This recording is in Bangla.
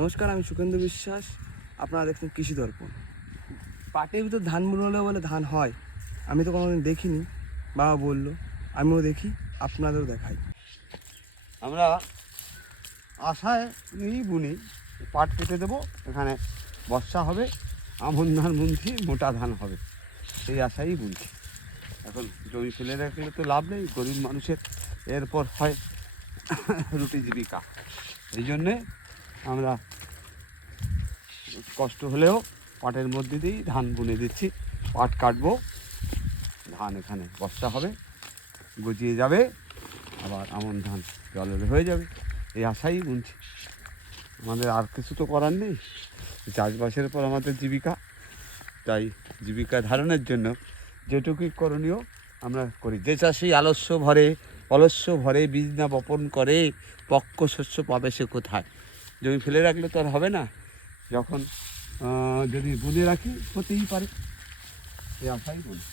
নমস্কার, আমি সুকেন্দ্র বিশ্বাস। আপনারা দেখছেন কৃষি দর্পণ। পাটের ভিতর ধান বুনলে বলে ধান হয়, আমি তো কোনোদিন দেখিনি। বাবা বললো, আমিও দেখি, আপনাদেরও দেখাই। আমরা আশায় নিয়েই বুনি, পাট কেটে দেবো, এখানে বর্ষা হবে, আমন ধান বুনছি, মোটা ধান হবে, সেই আশাই বুনছি। এখন জমি ফেলে রাখলে তো লাভ নেই, গরিব মানুষের এরপর হয় রুটি জীবিকা। এই জন্যে আমরা কষ্ট হলেও পাটের মধ্যে দিয়েই ধান বুনে দিচ্ছি। পাট কাটবো, ধান এখানে বর্ষা হবে, গজিয়ে যাবে, আবার আমন ধান জলের হয়ে যাবে, এই আশাই বুনছি। আমাদের আর কিছু তো করার নেই, চাষবাসের পর আমাদের জীবিকা, তাই জীবিকা ধারণের জন্য যেটুকুই করণীয় আমরা করি। যে চাষি অলস্য ভরে বীজ না বপন করে, পক্ক শস্য পাবে সে কোথায়। জমি ফেলে রাখলে তো আর হবে না, যখন যদি বুনে রাখি হতেই পারে, এই আশাই বলি।